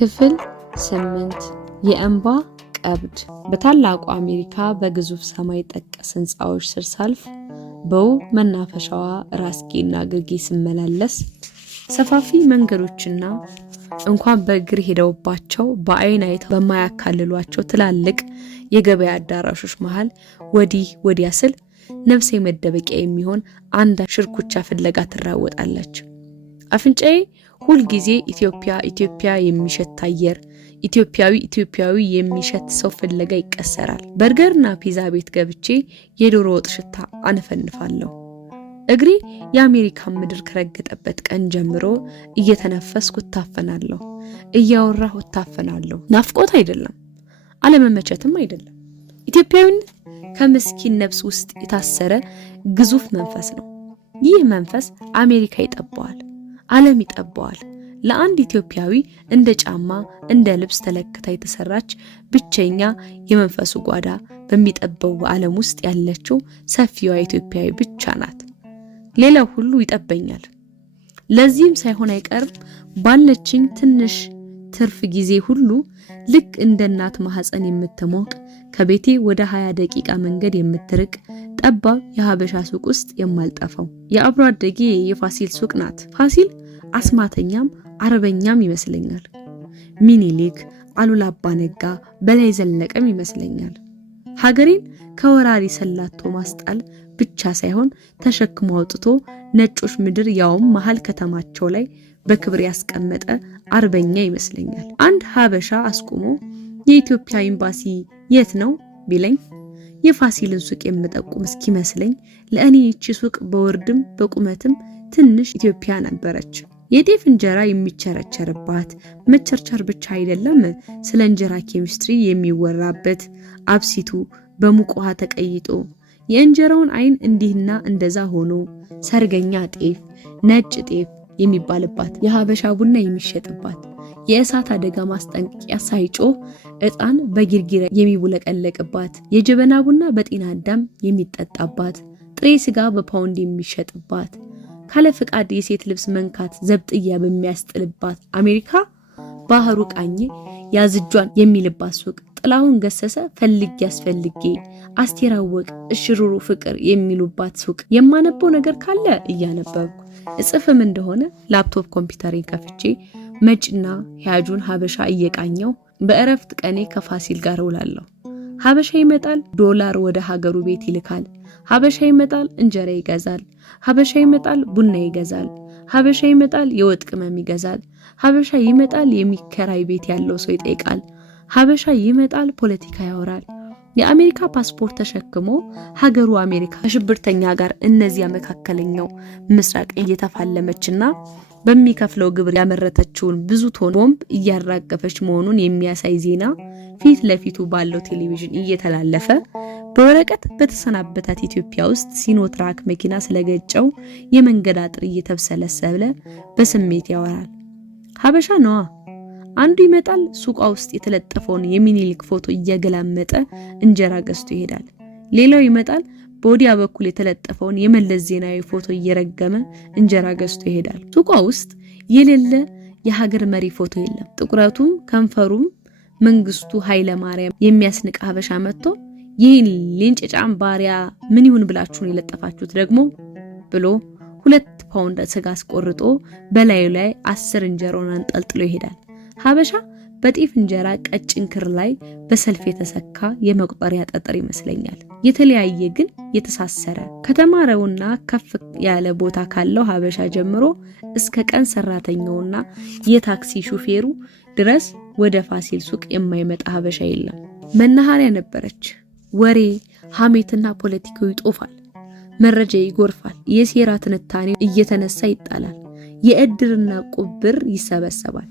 ክፍል 8 የእንባ ቀብድ። በታላቁ አሜሪካ በግዙፍ ሰማይ ጠቀስ ህንጻዎች ስር ሳልፍ በውብ መናፈሻዋ ራስጌና ግርጌ ስመላለስ ሰፋፊ መንገዶችና እንኳን በእግር ሄደውባቸው በአይን አይተው በማያካልሏቸው ትላልቅ የገበያ አዳራሾች መሃል ወዲህ ወዲያ ስል ነፍሴ መደበቂያ የሚሆን አንድ ሽርኩቻ ፍለጋ ትራወጣለች። አፍንጫዬ ሁል ጊዜ ኢትዮጵያ የሚሸት አየር፣ ኢትዮጵያዊ የሚሸት ሰው ፍለጋ ይቀሰራል። በርገርና ፒዛ ቤት ገብቼ የዶሮ ወጥ ሽታ አነፈንፋለሁ። እግሬ የአሜሪካን ምድር ከረገጠበት ቀን ጀምሮ እየተነፈስኩ እታፈናለሁ፣ እያወራሁ እታፈናለሁ። ናፍቆት አይደለም፣ አለመመቸትም አይደለም። ኢትዮጵያዊነት ከምስኪን ነፍስ ውስጥ የታሰረ ግዙፍ መንፈስ ነው። ይህ መንፈስ አሜሪካ ይጠባዋል፣ ዓለም ይጠባዋል። ለአንድ ኢትዮጵያዊ እንደ ጫማ እንደ ልብስ ተለክታ የተሰራች ብቸኛ የመንፈሱ ጓዳ በሚጠበው ዓለም ውስጥ ያለችው ሰፊዋ ኢትዮጵያዊ ብቻ ናት። ሌላው ሁሉ ይጠበኛል። ለዚህም ሳይሆን አይቀርም ባለችኝ ትንሽ ትርፍ ጊዜ ሁሉ ልክ እንደ እናት ማህፀን የምትሞቅ ከቤቴ ወደ 20 ደቂቃ መንገድ የምትርቅ ጠባብ የሀበሻ ሱቅ ውስጥ የማልጠፋው የአብሮ አደጌ የፋሲል ሱቅ ናት። ፋሲል አስማተኛም አረበኛም ይመስለኛል። ሚኒሊክ፣ አሉላ አባ ነጋ፣ በላይ ዘለቀም ይመስለኛል። ሀገሬን ከወራሪ ሰላቶ ማስጣል ብቻ ሳይሆን ተሸክሞ አውጥቶ ነጮች ምድር ያውም መሃል ከተማቸው ላይ በክብር ያስቀመጠ አርበኛ ይመስለኛል። አንድ ሀበሻ አስቆሞ የኢትዮጵያ ኤምባሲ የት ነው ቢለኝ የፋሲልን ሱቅ የምጠቁም እስኪመስለኝ ለእኔ ይቺ ሱቅ በወርድም በቁመትም ትንሽ ኢትዮጵያ ነበረች። የጤፍ እንጀራ የሚቸረቸርባት መቸርቸር ብቻ አይደለም፣ ስለ እንጀራ ኬሚስትሪ የሚወራበት አብሲቱ በሙቅ ውሃ ተቀይጦ የእንጀራውን አይን እንዲህና እንደዛ ሆኖ ሰርገኛ ጤፍ፣ ነጭ ጤፍ የሚባልባት የሀበሻ ቡና የሚሸጥባት የእሳት አደጋ ማስጠንቀቂያ ሳይጮህ ዕጣን በጊርጊራ የሚቡለቀለቅባት የጀበና ቡና በጤና አዳም የሚጠጣባት ጥሬ ስጋ በፓውንድ የሚሸጥባት ካለ ፍቃድ የሴት ልብስ መንካት ዘብጥያ በሚያስጥልባት አሜሪካ ባህሩ ቃኝ ያዝጇን የሚልባት ሱቅ ጥላሁን ገሰሰ ፈልጌ ያስፈልጌ አስቴር አወቀ እሽሩሩ ፍቅር የሚሉባት ሱቅ የማነበው ነገር ካለ እያነበብኩ እጽፍም እንደሆነ ላፕቶፕ ኮምፒውተሬን ከፍቼ መጭና ያጁን ሀበሻ እየቃኘው በእረፍት ቀኔ ከፋሲል ጋር ውላለሁ። ሀበሻ ይመጣል፣ ዶላር ወደ ሀገሩ ቤት ይልካል። ሀበሻ ይመጣል፣ እንጀራ ይገዛል። ሀበሻ ይመጣል፣ ቡና ይገዛል። ሀበሻ ይመጣል፣ የወጥ ቅመም ይገዛል። ሀበሻ ይመጣል፣ የሚከራይ ቤት ያለው ሰው ይጠይቃል። ሀበሻ ይመጣል፣ ፖለቲካ ያወራል። የአሜሪካ ፓስፖርት ተሸክሞ ሀገሩ አሜሪካ ከሽብርተኛ ጋር እነዚያ መካከለኛው ምስራቅ እየተፋለመችና በሚከፍለው ግብር ያመረተችውን ብዙ ቶን ቦምብ እያራገፈች መሆኑን የሚያሳይ ዜና ፊት ለፊቱ ባለው ቴሌቪዥን እየተላለፈ በወረቀት በተሰናበታት ኢትዮጵያ ውስጥ ሲኖትራክ መኪና ስለገጨው የመንገድ አጥር እየተብሰለሰለ በስሜት ያወራል። ሀበሻ ነዋ። አንዱ ይመጣል፣ ሱቋ ውስጥ የተለጠፈውን የሚኒሊክ ፎቶ እየገላመጠ እንጀራ ገዝቶ ይሄዳል። ሌላው ይመጣል፣ በወዲያ በኩል የተለጠፈውን የመለስ ዜናዊ ፎቶ እየረገመ እንጀራ ገዝቶ ይሄዳል። ሱቋ ውስጥ የሌለ የሀገር መሪ ፎቶ የለም። ጥቁረቱም ከንፈሩም መንግስቱ ኃይለ ማርያም የሚያስንቅ ሀበሻ መጥቶ ይህን ሊንጭጫም ባሪያ ምን ይሁን ብላችሁ ነው የለጠፋችሁት ደግሞ ብሎ 2 ፓውንድ ስጋ አስቆርጦ በላዩ ላይ 10 እንጀራውን አንጠልጥሎ ይሄዳል። ሀበሻ በጤፍ እንጀራ ቀጭን ክር ላይ በሰልፍ የተሰካ የመቁጠሪያ ጠጠር ይመስለኛል። የተለያየ ግን የተሳሰረ ከተማረውና ከፍ ያለ ቦታ ካለው ሀበሻ ጀምሮ እስከ ቀን ሰራተኛውና የታክሲ ሹፌሩ ድረስ ወደ ፋሲል ሱቅ የማይመጣ ሀበሻ የለም። መናኸሪያ ነበረች። ወሬ ሐሜትና ፖለቲካው ይጦፋል። መረጃ ይጎርፋል። የሴራ ትንታኔ እየተነሳ ይጣላል። የእድርና ቁብር ይሰበሰባል።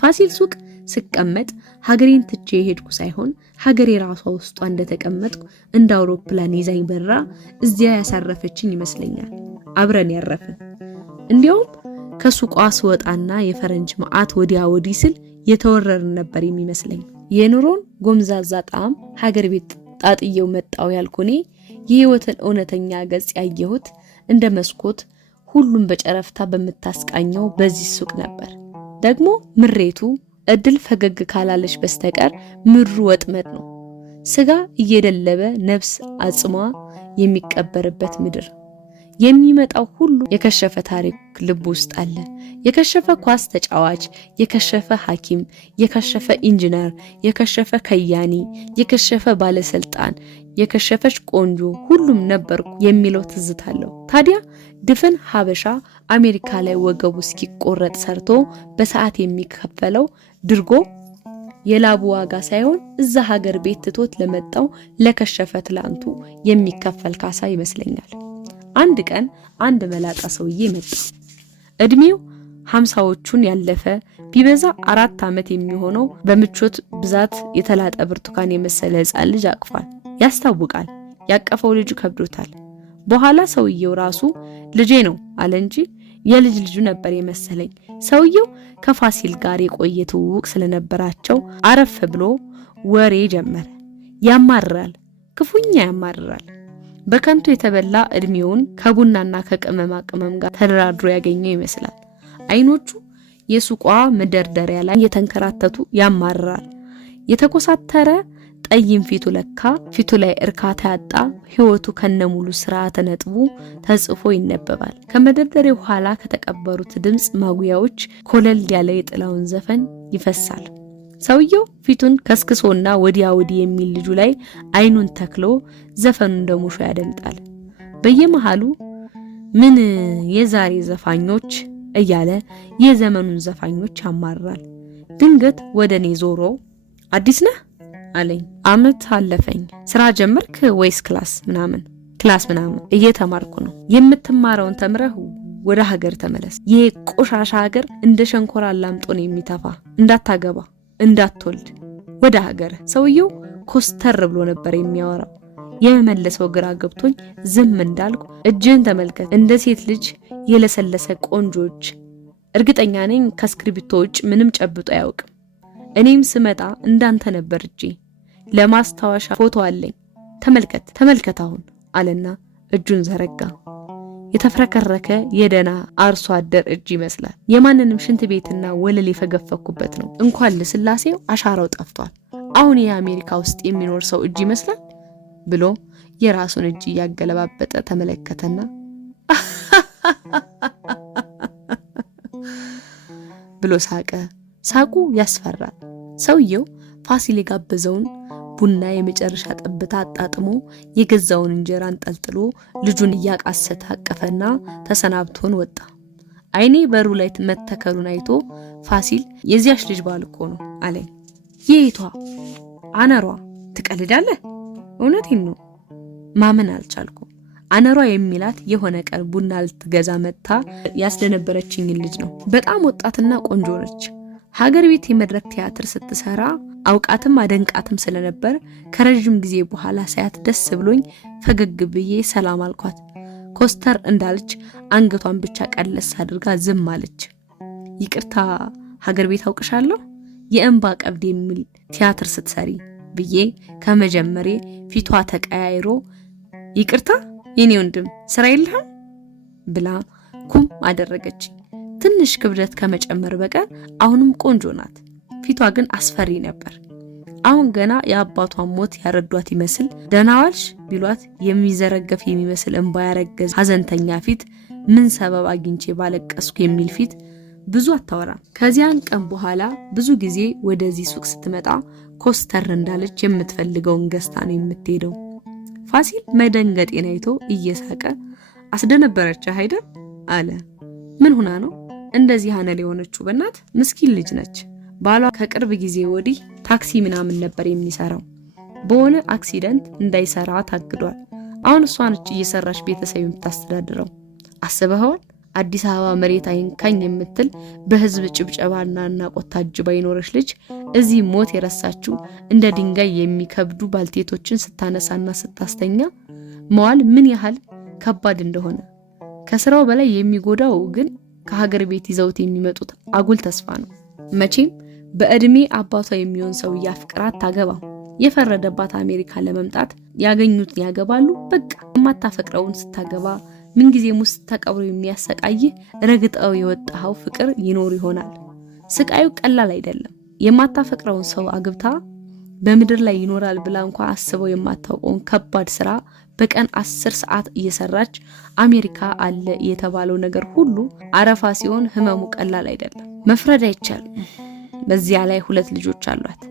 ፋሲል ሱቅ ስቀመጥ ሀገሬን ትቼ የሄድኩ ሳይሆን ሀገሬ ራሷ ውስጧ እንደተቀመጥኩ እንደ አውሮፕላን ይዛኝ በራ እዚያ ያሳረፈችኝ ይመስለኛል። አብረን ያረፍን። እንዲያውም ከሱቋ ስወጣና የፈረንጅ መዓት ወዲያ ወዲህ ስል የተወረርን ነበር የሚመስለኝ። የኑሮን ጎምዛዛ ጣዕም ሀገር ቤት ጣጥየው መጣው ያልኩኔ የህይወትን እውነተኛ ገጽ ያየሁት እንደ መስኮት ሁሉም በጨረፍታ በመታስቃኘው በዚህ ሱቅ ነበር። ደግሞ ምሬቱ እድል ፈገግ ካላለች በስተቀር ምድሩ ወጥመድ ነው። ስጋ እየደለበ ነፍስ አጽሟ የሚቀበርበት ምድር። የሚመጣው ሁሉ የከሸፈ ታሪክ ልብ ውስጥ አለ። የከሸፈ ኳስ ተጫዋች፣ የከሸፈ ሐኪም፣ የከሸፈ ኢንጂነር፣ የከሸፈ ከያኒ፣ የከሸፈ ባለስልጣን፣ የከሸፈች ቆንጆ፣ ሁሉም ነበርኩ የሚለው ትዝታለው። ታዲያ ድፍን ሀበሻ አሜሪካ ላይ ወገቡ እስኪቆረጥ ሰርቶ በሰዓት የሚከፈለው ድርጎ የላቡ ዋጋ ሳይሆን እዛ ሀገር ቤት ትቶት ለመጣው ለከሸፈ ትላንቱ የሚከፈል ካሳ ይመስለኛል። አንድ ቀን አንድ መላጣ ሰውዬ መጣ። እድሜው 50ዎቹን ያለፈ ቢበዛ 4 ዓመት የሚሆነው በምቾት ብዛት የተላጠ ብርቱካን የመሰለ ሕፃን ልጅ አቅፏል። ያስታውቃል። ያቀፈው ልጅ ከብዶታል። በኋላ ሰውየው ራሱ ልጄ ነው አለ እንጂ የልጅ ልጁ ነበር የመሰለኝ። ሰውየው ከፋሲል ጋር የቆየ ትውውቅ ስለነበራቸው አረፍ ብሎ ወሬ ጀመረ። ያማርራል፣ ክፉኛ ያማርራል። በከንቱ የተበላ እድሜውን ከቡናና ከቅመማ ቅመም ጋር ተደራድሮ ያገኘው ይመስላል። አይኖቹ የሱቋ መደርደሪያ ላይ የተንከራተቱ ያማርራል። የተኮሳተረ ጠይም ፊቱ ለካ ፊቱ ላይ እርካታ ያጣ ህይወቱ ከነሙሉ ስርዓተ ነጥቡ ተጽፎ ይነበባል። ከመደርደሪያው ኋላ ከተቀበሩት ድምጽ ማጉያዎች ኮለል ያለ የጥላውን ዘፈን ይፈሳል። ሰውየው ፊቱን ከስክሶና ወዲያ ወዲ የሚል ልጁ ላይ አይኑን ተክሎ ዘፈኑን እንደሙሾ ያደምጣል። በየመሃሉ ምን የዛሬ ዘፋኞች እያለ የዘመኑን ዘፋኞች ያማራል። ድንገት ወደኔ ዞሮ አዲስ ነህ አለኝ። አመት አለፈኝ። ስራ ጀመርክ ወይስ ክላስ ምናምን እየተማርኩ ነው። የምትማረውን ተምረህ ወደ ሀገር ተመለስ። ይሄ ቆሻሻ ሀገር እንደ ሸንኮራ ላምጦን የሚተፋ እንዳታገባ እንዳትወልድ ወደ ሀገር። ሰውየው ኮስተር ብሎ ነበር የሚያወራው። የመመለሰው ግራ ገብቶኝ ዝም እንዳልኩ እጅን ተመልከት፣ እንደ ሴት ልጅ የለሰለሰ ቆንጆች። እርግጠኛ ነኝ ከስክሪፕቶ ውጭ ምንም ጨብጦ አያውቅም። እኔም ስመጣ እንዳንተ ነበር እጄ። ለማስታወሻ ፎቶ አለኝ፣ ተመልከት አሁን አለና እጁን ዘረጋ። የተፍረከረከ የደና አርሶ አደር እጅ ይመስላል። የማንንም ሽንት ቤትና ወለል የፈገፈኩበት ነው። እንኳን ለስላሴው አሻራው ጠፍቷል። አሁን የአሜሪካ ውስጥ የሚኖር ሰው እጅ ይመስላል ብሎ የራሱን እጅ ያገለባበጠ ተመለከተና ብሎ ሳቀ። ሳቁ ያስፈራል። ሰውየው ፋሲል የጋበዘውን ቡና የመጨረሻ ጠብታ አጣጥሞ የገዛውን እንጀራ አንጠልጥሎ ልጁን እያቃሰተ አቀፈና ተሰናብቶን ወጣ። አይኔ በሩ ላይ መተከሉን አይቶ ፋሲል የዚያሽ ልጅ ባል እኮ ነው አለኝ። የይቷ አነሯ ትቀልዳለህ? እውነቴን ነው። ማመን አልቻልኩም። አነሯ የሚላት የሆነ ቀን ቡና ልትገዛ መጣ ያስደነበረችኝ ልጅ ነው። በጣም ወጣትና ቆንጆ ነች። ሀገር ቤት የመድረክ ቲያትር ስትሰራ አውቃትም አደንቃትም ስለነበር ከረጅም ጊዜ በኋላ ሳያት ደስ ብሎኝ ፈገግ ብዬ ሰላም አልኳት። ኮስተር እንዳለች አንገቷን ብቻ ቀለስ አድርጋ ዝም አለች። ይቅርታ ሀገር ቤት አውቅሻለሁ የእንባ ቀብድ የሚል ቲያትር ስትሰሪ ብዬ ከመጀመሬ ፊቷ ተቀያይሮ ይቅርታ የኔ ወንድም ስራ የለህም ብላ ኩም አደረገች። ትንሽ ክብደት ከመጨመር በቀር አሁንም ቆንጆ ናት። ፊቷ ግን አስፈሪ ነበር። አሁን ገና የአባቷን ሞት ያረዷት ይመስል ደህና ዋልሽ ቢሏት የሚዘረገፍ የሚመስል እንባ ያረገዘ ሀዘንተኛ ፊት፣ ምን ሰበብ አግኝቼ ባለቀስኩ የሚል ፊት። ብዙ አታወራም። ከዚያን ቀን በኋላ ብዙ ጊዜ ወደዚህ ሱቅ ስትመጣ ኮስተር እንዳለች የምትፈልገውን ገዝታ ነው የምትሄደው። ፋሲል መደንገጤን አይቶ እየሳቀ አስደነበረች አይደል አለ። ምን ሆና ነው እንደዚህ አነል የሆነችው? በእናት ምስኪን ልጅ ነች። ባሏ ከቅርብ ጊዜ ወዲህ ታክሲ ምናምን ነበር የሚሰራው። በሆነ አክሲደንት እንዳይሰራ ታግዷል። አሁን እሷ ነች እየሰራች ቤተሰብ የምታስተዳድረው። አስበኸዋል? አዲስ አበባ መሬት አይንካኝ የምትል በህዝብ ጭብጨባና ናቆት ታጅባ ይኖረች ልጅ እዚህ ሞት የረሳችው እንደ ድንጋይ የሚከብዱ ባልቴቶችን ስታነሳና ስታስተኛ መዋል ምን ያህል ከባድ እንደሆነ። ከስራው በላይ የሚጎዳው ግን ከሀገር ቤት ይዘውት የሚመጡት አጉል ተስፋ ነው። መቼም በእድሜ አባቷ የሚሆን ሰው ያፍቅራት ታገባ። የፈረደባት አሜሪካ ለመምጣት ያገኙትን ያገባሉ። በቃ የማታፈቅረውን ስታገባ ምንጊዜም ውስጥ ተቀብሮ የሚያሰቃይህ ረግጠው የወጣው ፍቅር ይኖር ይሆናል። ስቃዩ ቀላል አይደለም። የማታፈቅረውን ሰው አግብታ በምድር ላይ ይኖራል ብላ እንኳን አስበው የማታውቀውን ከባድ ስራ በቀን 10 ሰዓት እየሰራች አሜሪካ አለ የተባለው ነገር ሁሉ አረፋ ሲሆን ህመሙ ቀላል አይደለም። መፍረድ አይቻልም። በዚያ ላይ 2 ልጆች አሏት።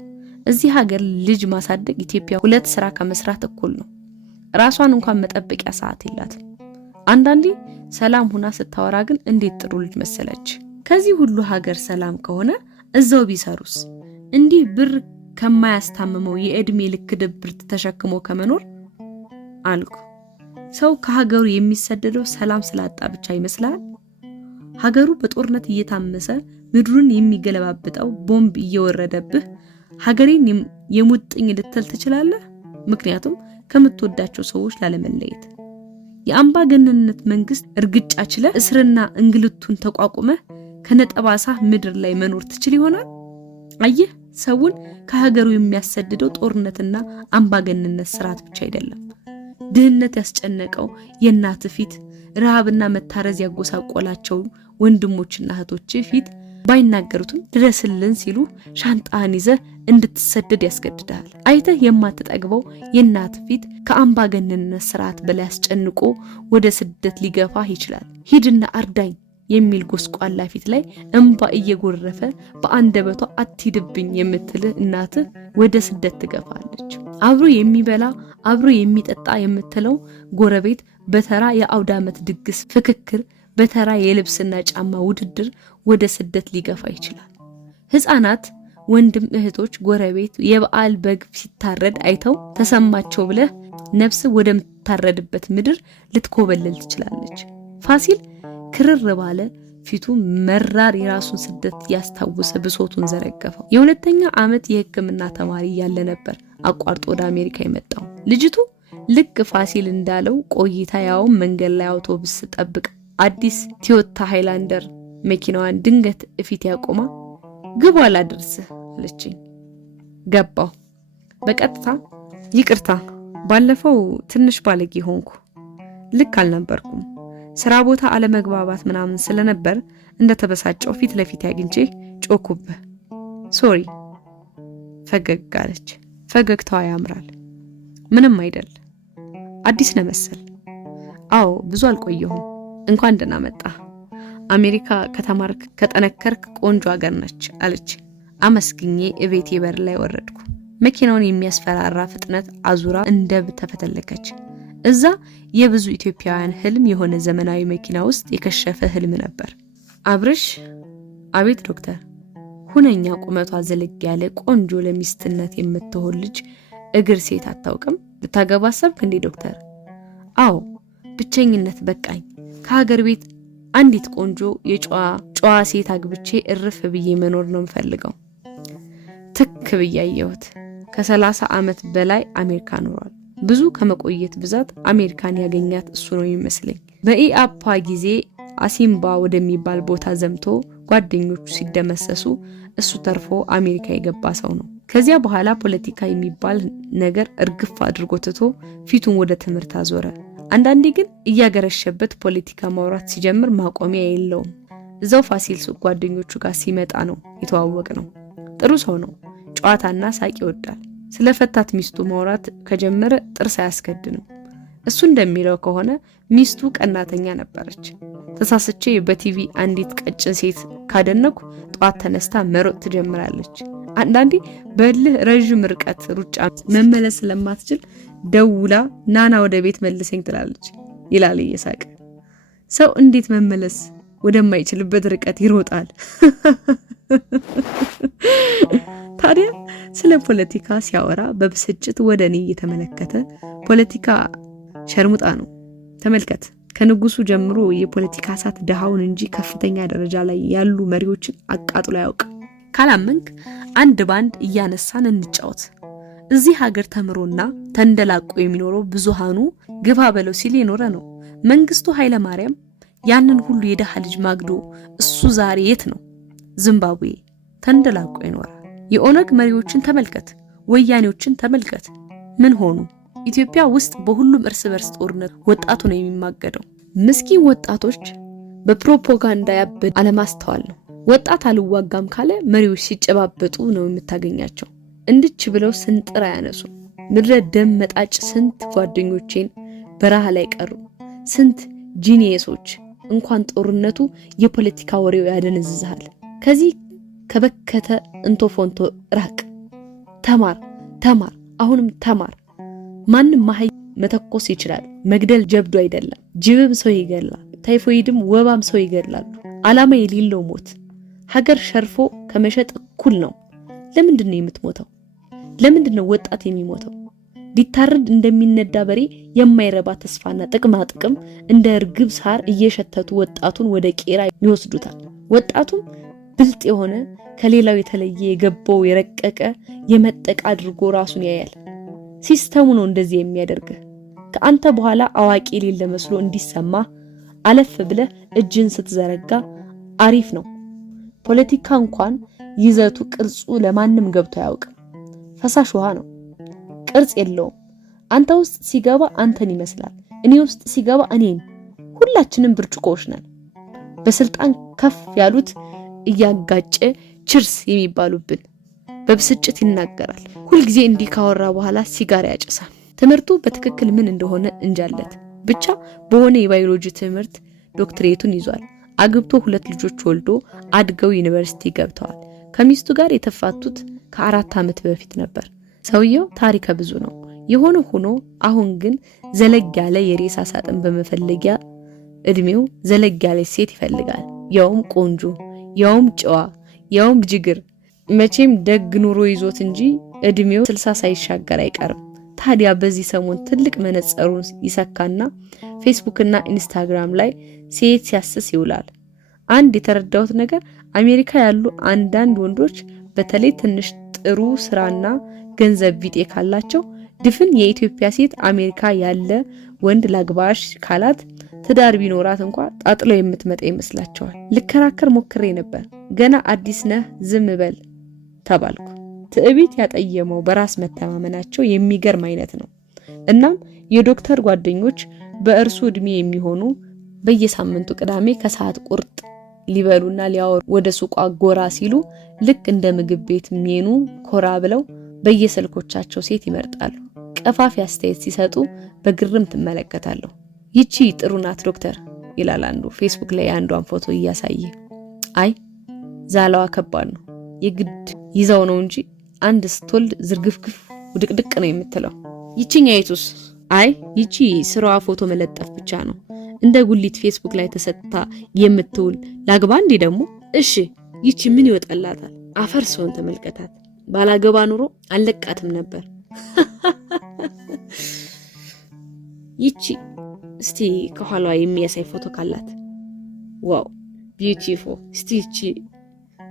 እዚህ ሀገር ልጅ ማሳደግ ኢትዮጵያ 2 ስራ ከመስራት እኩል ነው። ራሷን እንኳን መጠበቂያ ሰዓት የላትም። አንዳንዴ ሰላም ሆና ስታወራ ግን እንዴት ጥሩ ልጅ መሰለች። ከዚህ ሁሉ ሀገር ሰላም ከሆነ እዛው ቢሰሩስ? እንዲህ ብር ከማያስታምመው የእድሜ ልክ ድብርት ተሸክሞ ከመኖር አልኩ። ሰው ከሀገሩ የሚሰደደው ሰላም ስላጣ ብቻ ይመስላል? ሀገሩ በጦርነት እየታመሰ ምድሩን የሚገለባብጠው ቦምብ እየወረደብህ ሀገሬን የሙጥኝ ልትል ትችላለህ? ምክንያቱም ከምትወዳቸው ሰዎች ላለመለየት። የአምባገነንነት መንግስት እርግጫ ችለ እስርና እንግልቱን ተቋቁመ ከነጠባሳ ምድር ላይ መኖር ትችል ይሆናል? አየህ፣ ሰውን ከሀገሩ የሚያሰድደው ጦርነትና አምባገነንነት ስርዓት ብቻ አይደለም። ድህነት ያስጨነቀው የእናት ፊት፣ ረሃብና መታረዝ ያጎሳቆላቸው ወንድሞችና እህቶች ፊት ባይናገሩትም ድረስልን ሲሉ ሻንጣህን ይዘህ እንድትሰደድ ያስገድዳል። አይተህ የማትጠግበው የእናት ፊት ከአምባገነንነት ስርዓት በላይ አስጨንቆ ወደ ስደት ሊገፋህ ይችላል። ሂድና አርዳኝ የሚል ጎስቋላ ፊት ላይ እንባ እየጎረፈ በአንደበቷ አትሂድብኝ የምትልህ እናትህ ወደ ስደት ትገፋለች። አብሮ የሚበላ አብሮ የሚጠጣ የምትለው ጎረቤት በተራ የአውደ ዓመት ድግስ ፍክክር፣ በተራ የልብስና ጫማ ውድድር ወደ ስደት ሊገፋ ይችላል። ህፃናት፣ ወንድም እህቶች፣ ጎረቤት የበዓል በግ ሲታረድ አይተው ተሰማቸው ብለህ ነፍስ ወደምታረድበት ምድር ልትኮበልል ትችላለች። ፋሲል ክርር ባለ ፊቱ መራር የራሱን ስደት ያስታወሰ ብሶቱን ዘረገፈው። የ2ኛ ዓመት የሕክምና ተማሪ ያለ ነበር አቋርጦ ወደ አሜሪካ የመጣው። ልጅቱ ልክ ፋሲል እንዳለው ቆይታ ያው መንገድ ላይ አውቶቡስ ጠብቅ አዲስ ቶዮታ ሃይላንደር መኪናዋን ድንገት እፊት ያቆማ ግባ ላድርስህ አለችኝ። ገባው። በቀጥታ ይቅርታ ባለፈው ትንሽ ባለጌ ሆንኩ፣ ልክ አልነበርኩም። ስራ ቦታ አለመግባባት ምናምን ስለነበር እንደተበሳጨው ፊት ለፊት ያግኝቼ ጮኩብህ፣ ሶሪ። ፈገግ አለች። ፈገግታዋ ያምራል። ምንም አይደል፣ አዲስ ነው መሰል። አዎ ብዙ አልቆየሁም። እንኳን ደህና መጣ። አሜሪካ ከተማርክ ከጠነከርክ ቆንጆ ሀገር ነች አለች። አመስግኜ እቤቴ በር ላይ ወረድኩ። መኪናውን የሚያስፈራራ ፍጥነት አዙራ እንደብ ተፈተለከች። እዛ የብዙ ኢትዮጵያውያን ህልም የሆነ ዘመናዊ መኪና ውስጥ የከሸፈ ህልም ነበር። አብርሽ፣ አቤት ዶክተር። ሁነኛ ቁመቷ ዘለግ ያለ ቆንጆ ለሚስትነት የምትሆን ልጅ እግር ሴት አታውቅም? ልታገባ አሰብክ እንዴ ዶክተር? አዎ፣ ብቸኝነት በቃኝ። ከሀገር ቤት አንዲት ቆንጆ የጨዋ ሴት አግብቼ እርፍ ብዬ መኖር ነው የምፈልገው። ትክ ብያየሁት። ከ30 ዓመት በላይ አሜሪካ ኖሯል። ብዙ ከመቆየት ብዛት አሜሪካን ያገኛት እሱ ነው የሚመስለኝ። በኢአፓ ጊዜ አሲምባ ወደሚባል ቦታ ዘምቶ ጓደኞቹ ሲደመሰሱ እሱ ተርፎ አሜሪካ የገባ ሰው ነው። ከዚያ በኋላ ፖለቲካ የሚባል ነገር እርግፍ አድርጎ ትቶ ፊቱን ወደ ትምህርት አዞረ። አንዳንዴ ግን እያገረሸበት ፖለቲካ ማውራት ሲጀምር ማቆሚያ የለውም። እዛው ፋሲል ሱቅ ጓደኞቹ ጋር ሲመጣ ነው የተዋወቅ ነው። ጥሩ ሰው ነው። ጨዋታና ሳቅ ይወዳል። ስለፈታት ሚስቱ ማውራት ከጀመረ ጥርስ አያስከድንም። እሱ እንደሚለው ከሆነ ሚስቱ ቀናተኛ ነበረች። ተሳስቼ በቲቪ አንዲት ቀጭን ሴት ካደነኩ ጧት ተነስታ መሮጥ ትጀምራለች። አንዳንዴ በልህ ረጅም ርቀት ሩጫ መመለስ ስለማትችል ደውላ ናና ወደ ቤት መልሰኝ ትላለች ይላል እየሳቀ። ሰው እንዴት መመለስ ወደማይችልበት ርቀት ይሮጣል? ታዲያ ስለ ፖለቲካ ሲያወራ በብስጭት ወደ እኔ እየተመለከተ ፖለቲካ ሸርሙጣ ነው። ተመልከት፣ ከንጉሱ ጀምሮ የፖለቲካ እሳት ድሃውን እንጂ ከፍተኛ ደረጃ ላይ ያሉ መሪዎችን አቃጥሎ ያውቅ። ካላመንክ አንድ ባንድ እያነሳን እንጫወት። እዚህ ሀገር ተምሮና ተንደላቆ የሚኖረው ብዙሃኑ ግባ በለው ሲል የኖረ ነው። መንግስቱ ኃይለ ማርያም ያንን ሁሉ የደሃ ልጅ ማግዶ እሱ ዛሬ የት ነው? ዚምባብዌ ተንደላቆ ይኖራል። የኦነግ መሪዎችን ተመልከት፣ ወያኔዎችን ተመልከት። ምን ሆኑ? ኢትዮጵያ ውስጥ በሁሉም እርስ በርስ ጦርነት ወጣቱ ነው የሚማገደው። ምስኪን ወጣቶች በፕሮፓጋንዳ ያበደ አለማስተዋል ነው። ወጣት አልዋጋም ካለ መሪዎች ሲጨባበጡ ነው የምታገኛቸው። እንድች ብለው ስንጥራ ያነሱ። ምድረ ደም መጣጭ ስንት ጓደኞቼን በረሃ ላይ ቀሩ። ስንት ጂኒየሶች። እንኳን ጦርነቱ የፖለቲካ ወሬው ያደነዝዛል። ከዚህ ከበከተ እንቶፎንቶ ራቅ። ተማር፣ አሁንም ተማር። ማንም ማህይ መተኮስ ይችላል። መግደል ጀብዱ አይደለም። ጅብም ሰው ይገላል። ታይፎይድም ወባም ሰው ይገላሉ። ዓላማ የሌለው ሞት ሀገር ሸርፎ ከመሸጥ እኩል ነው። ለምንድን ነው የምትሞተው? ለምንድን ነው ወጣት የሚሞተው? ቢታረድ እንደሚነዳ በሬ የማይረባ ተስፋና ጥቅማ ጥቅም እንደ እርግብ ሳር እየሸተቱ ወጣቱን ወደ ቄራ ይወስዱታል። ወጣቱም ብልጥ የሆነ ከሌላው የተለየ የገባው የረቀቀ የመጠቅ አድርጎ ራሱን ያያል። ሲስተሙ ነው እንደዚህ የሚያደርግህ። ከአንተ በኋላ አዋቂ የሌለ መስሎ እንዲሰማ አለፍ ብለህ እጅን ስትዘረጋ አሪፍ ነው። ፖለቲካ እንኳን ይዘቱ ቅርጹ ለማንም ገብቶ አያውቅም። ፈሳሽ ውሃ ነው፣ ቅርጽ የለውም። አንተ ውስጥ ሲገባ አንተን ይመስላል፣ እኔ ውስጥ ሲገባ እኔን። ሁላችንም ብርጭቆዎች ነን። በስልጣን ከፍ ያሉት እያጋጨ ችርስ የሚባሉብን በብስጭት ይናገራል። ሁልጊዜ እንዲህ ካወራ በኋላ ሲጋራ ያጨሳል። ትምህርቱ በትክክል ምን እንደሆነ እንጃለት። ብቻ በሆነ የባዮሎጂ ትምህርት ዶክትሬቱን ይዟል። አግብቶ 2 ልጆች ወልዶ አድገው ዩኒቨርሲቲ ገብተዋል። ከሚስቱ ጋር የተፋቱት ከ4 ዓመት በፊት ነበር። ሰውየው ታሪከ ብዙ ነው። የሆነ ሆኖ አሁን ግን ዘለግ ያለ የሬሳ ሳጥን በመፈለጊያ እድሜው ዘለግ ያለ ሴት ይፈልጋል። ያውም ቆንጆ፣ ያውም ጨዋ፣ ያውም ጅግር። መቼም ደግ ኑሮ ይዞት እንጂ እድሜው 60 ሳይሻገር አይቀርም። ታዲያ በዚህ ሰሞን ትልቅ መነጽሩን ይሰካና ፌስቡክና ኢንስታግራም ላይ ሴት ሲያስስ ይውላል። አንድ የተረዳሁት ነገር አሜሪካ ያሉ አንዳንድ ወንዶች በተለይ ትንሽ ጥሩ ስራና ገንዘብ ቢጤ ካላቸው ድፍን የኢትዮጵያ ሴት አሜሪካ ያለ ወንድ ላግባሽ ካላት ትዳር ቢኖራት እንኳን ጣጥሎ የምትመጣ ይመስላቸዋል። ልከራከር ሞክሬ ነበር። ገና አዲስ ነህ ዝም በል ተባልኩ። ትዕቢት ያጠየመው በራስ መተማመናቸው የሚገርም አይነት ነው። እናም የዶክተር ጓደኞች በእርሱ እድሜ የሚሆኑ በየሳምንቱ ቅዳሜ ከሰዓት ቁርጥ ሊበሉና ሊያወሩ ወደ ሱቋ ጎራ ሲሉ ልክ እንደ ምግብ ቤት ሜኑ ኮራ ብለው በየስልኮቻቸው ሴት ይመርጣሉ። ቀፋፊ አስተያየት ሲሰጡ በግርም ትመለከታለሁ። ይቺ ጥሩ ናት ዶክተር ይላል አንዱ ፌስቡክ ላይ አንዷን ፎቶ እያሳየ። አይ ዛላዋ ከባድ ነው፣ የግድ ይዘው ነው እንጂ አንድ ስትወልድ ዝርግፍግፍ ውድቅድቅ ነው የምትለው። ይቺኛይቱስ? አይ ይቺ ስራዋ ፎቶ መለጠፍ ብቻ ነው፣ እንደ ጉሊት ፌስቡክ ላይ ተሰጥታ የምትውል ላግባ እንዴ ደግሞ? እሺ ይቺ ምን ይወጣላታል? አፈር ሰውን ተመልከታት። ባላገባ ኑሮ አለቃትም ነበር። ይቺ እስቲ ከኋላዋ የሚያሳይ ፎቶ ካላት ዋው ቢዩቲፉል። እስቲ ይቺ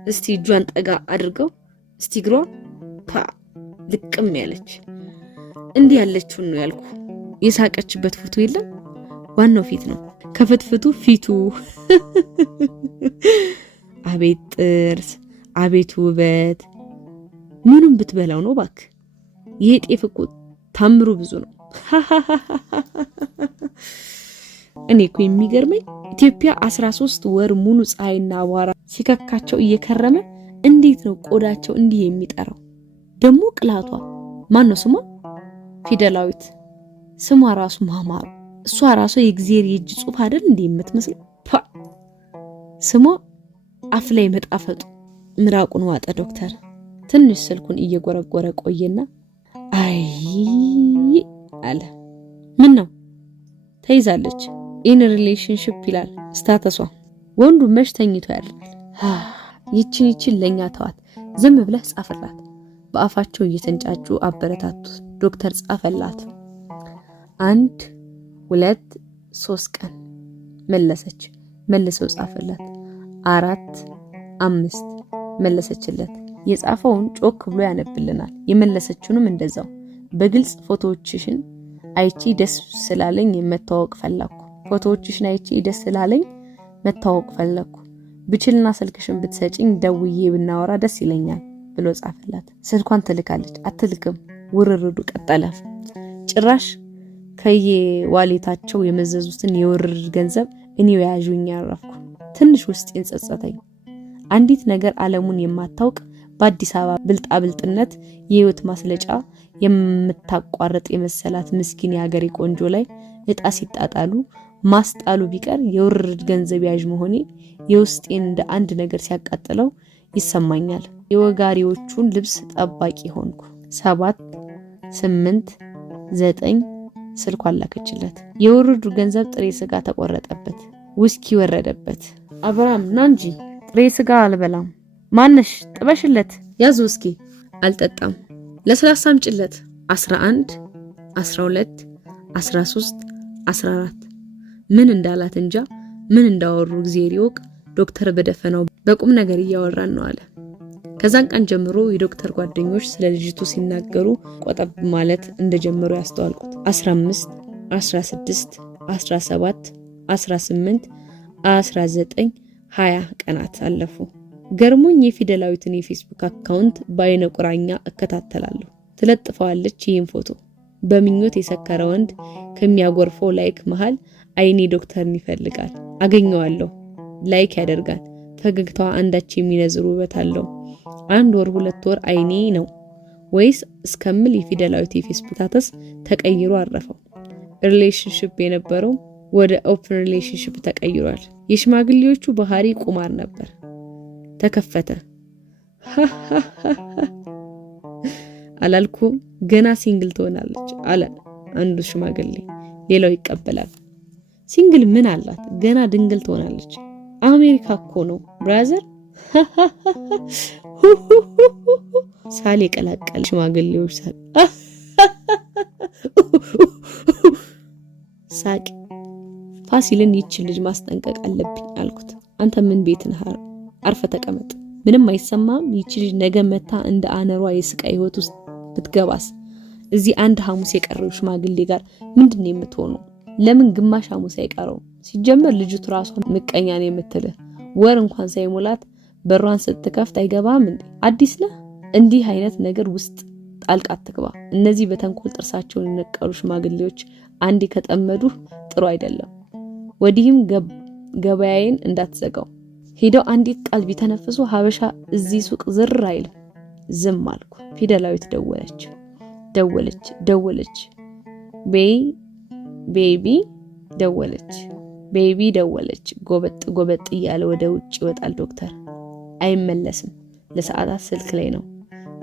እስቲ እጇን ጠጋ አድርገው እስቲ ግሯ ፓ ልቅም ያለች እንዲህ ያለችውን ነው ያልኩ። የሳቀችበት ፎቶ የለም፣ ዋናው ፊት ነው። ከፍትፍቱ ፊቱ አቤት ጥርስ፣ አቤት ውበት። ምኑን ብትበላው ነው ባክ? ይሄ ጤፍ እኮ ታምሩ ብዙ ነው። እኔ እኮ የሚገርመኝ ኢትዮጵያ 13 ወር ሙሉ ፀሐይና አቧራ ሲከካቸው እየከረመ እንዴት ነው ቆዳቸው እንዲህ የሚጠራው? ደግሞ ቅላቷ ማን ነው ስሟ? ፊደላዊት። ስሟ ራሱ ማማሩ። እሷ ራሱ የእግዚአብሔር የእጅ ጽሑፍ አይደል እንዴ የምትመስለው? ስሟ አፍ ላይ መጣፈጡ። ምራቁን ዋጠ ዶክተር። ትንሽ ስልኩን እየጎረጎረ ቆየና አይ አለ። ምን ነው? ተይዛለች። ኢን ሪሌሽንሺፕ ይላል ስታተሷ። ወንዱ መች ተኝቶ ያድራል? ይችን ለኛ ተዋት፣ ዝም ብለህ ጻፈላት። በአፋቸው እየተንጫጩ አበረታቱት። ዶክተር ጻፈላት። 1 2 3 ቀን መለሰች። መልሰው ጻፈላት። 4 5 መለሰችለት። የጻፈውን ጮክ ብሎ ያነብልናል። የመለሰችውንም እንደዛው። በግልጽ ፎቶዎችሽን አይቺ ደስ ስላለኝ መታወቅ ፈለኩ። ፎቶዎችሽን አይቺ ደስ ስላለኝ መታወቅ ፈለኩ። ብችልና ስልክሽን ብትሰጪኝ ደውዬ ብናወራ ደስ ይለኛል ብሎ ጻፈላት። ስልኳን ትልካለች። አትልክም። ውርርዱ ቀጠለ። ጭራሽ ከየዋሌታቸው የመዘዙትን የውርርድ ገንዘብ እኔው ያዡኝ ያረፍኩ። ትንሽ ውስጤን ጸጸተኝ። አንዲት ነገር ዓለሙን የማታውቅ በአዲስ አበባ ብልጣብልጥነት የህይወት ማስለጫ የምታቋርጥ የመሰላት ምስኪን የሀገሬ ቆንጆ ላይ እጣ ሲጣጣሉ ማስጣሉ ቢቀር የውርድ ገንዘብ ያዥ መሆኔ የውስጤን እንደ አንድ ነገር ሲያቃጥለው ይሰማኛል። የወጋሪዎቹን ልብስ ጠባቂ ሆንኩ። 7 8 9 ስልኳ አላከችለት። የውርዱ ገንዘብ ጥሬ ስጋ ተቆረጠበት፣ ውስኪ ወረደበት። አብርሃም ና እንጂ ጥሬ ስጋ አልበላም። ማነሽ ጥበሽለት። ያዙ ውስኪ። አልጠጣም። ለስላሳ አምጪለት። 11 12 13 14 ምን እንዳላት እንጃ፣ ምን እንዳወሩ እግዚአብሔር ይወቅ። ዶክተር በደፈናው በቁም ነገር እያወራን ነው አለ። ከዛን ቀን ጀምሮ የዶክተር ጓደኞች ስለ ልጅቱ ሲናገሩ ቆጠብ ማለት እንደጀመሩ ያስተዋልኩት። 15 16 17 18 19 20 ቀናት አለፉ። ገርሞኝ የፊደላዊትን የፌስቡክ አካውንት በአይነ ቁራኛ እከታተላለሁ። ትለጥፈዋለች ይህን ፎቶ። በምኞት የሰከረ ወንድ ከሚያጎርፈው ላይክ መሃል አይኔ ዶክተርን ይፈልጋል። አገኘዋለሁ። ላይክ ያደርጋል። ፈገግታዋ አንዳች የሚነዝር ውበት አለው። 1 ወር 2 ወር አይኔ ነው ወይስ እስከምል የፊደላዊት የፌስቡክ ታተስ ተቀይሮ አረፈው። ሪሌሽንሺፕ የነበረው ወደ ኦፕን ሪሌሽንሺፕ ተቀይሯል። የሽማግሌዎቹ ባህሪ ቁማር ነበር። ተከፈተ። አላልኩም ገና ሲንግል ትሆናለች አለ አንዱ ሽማግሌ። ሌላው ይቀበላል። ሲንግል ምን አላት? ገና ድንግል ትሆናለች። አሜሪካ እኮ ነው ብራዘር። ሳል የቀላቀለ ሽማግሌዎች ሳቅ። ፋሲልን ይችን ልጅ ማስጠንቀቅ አለብኝ አልኩት። አንተ ምን ቤት ነህ? አርፈ ተቀመጥ። ምንም አይሰማም። ይች ልጅ ነገ መታ እንደ አነሯ የስቃይ ህይወት ውስጥ ብትገባስ? እዚህ አንድ ሐሙስ የቀረው ሽማግሌ ጋር ምንድነው የምትሆነው? ለምን ግማሽ ሐሙስ አይቀረው? ሲጀመር ልጅቱ ራሷ ምቀኛን የምትልህ ወር እንኳን ሳይሞላት በሯን ስትከፍት አይገባም እንዴ? አዲስ ነህ? እንዲህ አይነት ነገር ውስጥ ጣልቃ አትግባ። እነዚህ በተንኮል ጥርሳቸውን የነቀሉ ሽማግሌዎች አንዴ ከጠመዱህ ጥሩ አይደለም። ወዲህም ገበያዬን እንዳትዘጋው። ሄደው አንዲት ቃል ቢተነፍሱ ሀበሻ እዚህ ሱቅ ዝር አይልም። ዝም አልኩ። ፊደላዊት ደወለች። ቤቢ ደወለች። ጎበጥ እያለ ወደ ውጭ ይወጣል ዶክተር። አይመለስም። ለሰዓታት ስልክ ላይ ነው።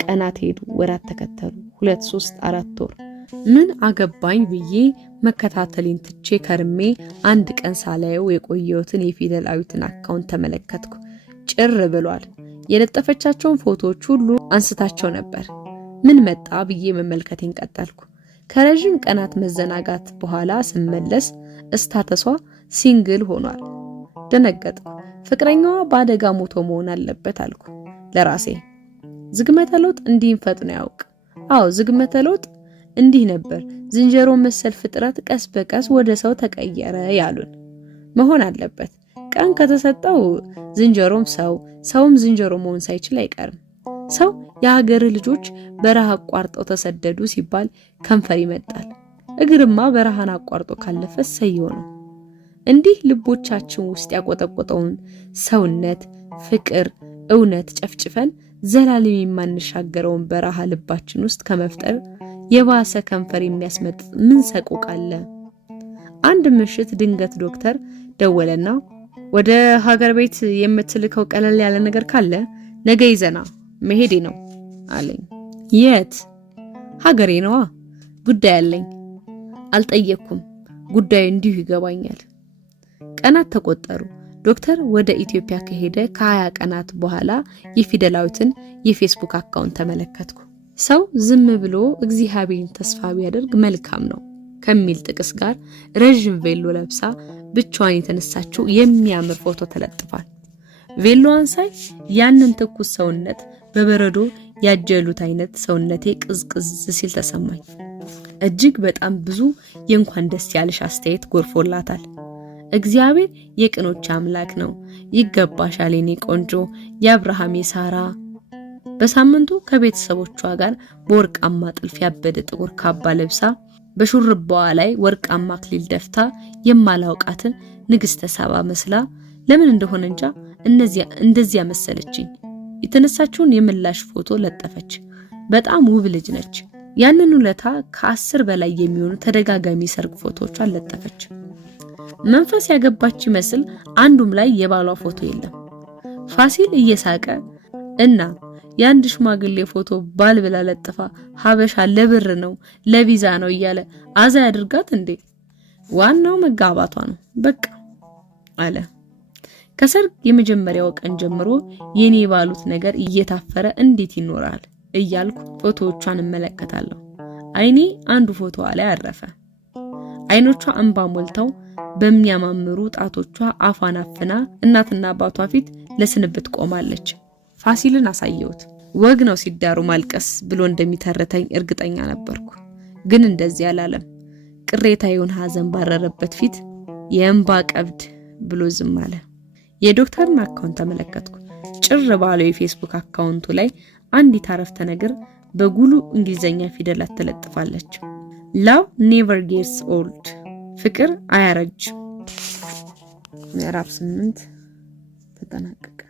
ቀናት ሄዱ፣ ወራት ተከተሉ። 2 3 4 ወር። ምን አገባኝ ብዬ መከታተሌን ትቼ ከርሜ አንድ ቀን ሳላየው የቆየሁትን የፊደላዊትን አካውንት ተመለከትኩ። ጭር ብሏል። የለጠፈቻቸውን ፎቶዎች ሁሉ አንስታቸው ነበር። ምን መጣ ብዬ መመልከቴን ቀጠልኩ። ከረጅም ቀናት መዘናጋት በኋላ ስመለስ ስታተሷ ሲንግል ሆኗል። ደነገጥኩ። ፍቅረኛዋ በአደጋ ሞቶ መሆን አለበት አልኩ ለራሴ። ዝግመተ ለውጥ እንዲህ ፈጥኖ ያውቅ? አዎ ዝግመተ ለውጥ እንዲህ ነበር። ዝንጀሮ መሰል ፍጥረት ቀስ በቀስ ወደ ሰው ተቀየረ ያሉን መሆን አለበት። ቀን ከተሰጠው ዝንጀሮም ሰውም ዝንጀሮ መሆን ሳይችል አይቀርም። ሰው የሀገር ልጆች በረሃ አቋርጠው ተሰደዱ ሲባል ከንፈር ይመጣል። እግርማ በረሃን አቋርጦ ካለፈ ሰየው ነው። እንዲህ ልቦቻችን ውስጥ ያቆጠቆጠውን ሰውነት፣ ፍቅር፣ እውነት ጨፍጭፈን ዘላለም የማንሻገረውን በረሃ ልባችን ውስጥ ከመፍጠር የባሰ ከንፈር የሚያስመጥጥ ምን ሰቆቃለ? አንድ ምሽት ድንገት ዶክተር ደወለና ወደ ሀገር ቤት የምትልከው ቀለል ያለ ነገር ካለ ነገ ይዘና መሄዴ ነው አለኝ። የት? ሀገሬ ነዋ። ጉዳይ አለኝ። አልጠየቅኩም። ጉዳዩ እንዲሁ ይገባኛል። ቀናት ተቆጠሩ። ዶክተር ወደ ኢትዮጵያ ከሄደ ከ20 ቀናት በኋላ የፊደላዊትን የፌስቡክ አካውንት ተመለከትኩ። ሰው ዝም ብሎ እግዚአብሔርን ተስፋ ቢያደርግ መልካም ነው ከሚል ጥቅስ ጋር ረጅም ቬሎ ለብሳ ብቻዋን የተነሳችው የሚያምር ፎቶ ተለጥፏል። ቬሎዋን ሳይ ያንን ትኩስ ሰውነት በበረዶ ያጀሉት አይነት ሰውነቴ ቅዝቅዝ ሲል ተሰማኝ። እጅግ በጣም ብዙ የእንኳን ደስ ያለሽ አስተያየት ጎርፎላታል። እግዚአብሔር የቅኖች አምላክ ነው፣ ይገባሻል የኔ ቆንጆ፣ የአብርሃም የሳራ። በሳምንቱ ከቤተሰቦቿ ጋር በወርቃማ ጥልፍ ያበደ ጥቁር ካባ ለብሳ በሹርባዋ ላይ ወርቃማ አክሊል ደፍታ የማላውቃትን ንግስተ ሳባ መስላ ለምን እንደሆነ እንጃ እንደዚያ መሰለችኝ። የተነሳችውን የምላሽ ፎቶ ለጠፈች። በጣም ውብ ልጅ ነች። ያንን ውለታ ከ10 በላይ የሚሆኑ ተደጋጋሚ ሰርግ ፎቶዎቿን ለጠፈች። መንፈስ ያገባች ይመስል አንዱም ላይ የባሏ ፎቶ የለም። ፋሲል እየሳቀ እና የአንድ ሽማግሌ ፎቶ ባል ብላ ለጥፋ ሀበሻ ለብር ነው ለቪዛ ነው እያለ አዛ ያድርጋት እንዴ? ዋናው መጋባቷ ነው በቃ አለ። ከሰርግ የመጀመሪያው ቀን ጀምሮ የኔ ባሉት ነገር እየታፈረ እንዴት ይኖራል እያልኩ ፎቶዎቿን እመለከታለሁ። አይኔ አንዱ ፎቶዋ ላይ አረፈ። አይኖቿ እንባ ሞልተው በሚያማምሩ ጣቶቿ አፏን አፍና እናትና አባቷ ፊት ለስንብት ቆማለች። ፋሲልን አሳየሁት። ወግ ነው ሲዳሩ ማልቀስ ብሎ እንደሚተረተኝ እርግጠኛ ነበርኩ። ግን እንደዚህ አላለም። ቅሬታውን ሐዘን ባረረበት ፊት የእንባ ቀብድ ብሎ ዝም አለ። የዶክተርን አካውንት ተመለከትኩ። ጭር ባለው የፌስቡክ አካውንቱ ላይ አንዲት አረፍተ ነገር በጉሉ እንግሊዘኛ ፊደላት ተለጥፋለች። Love never gets old. ፍቅር አያረጅም። ምዕራፍ 8 ተጠናቀቀ።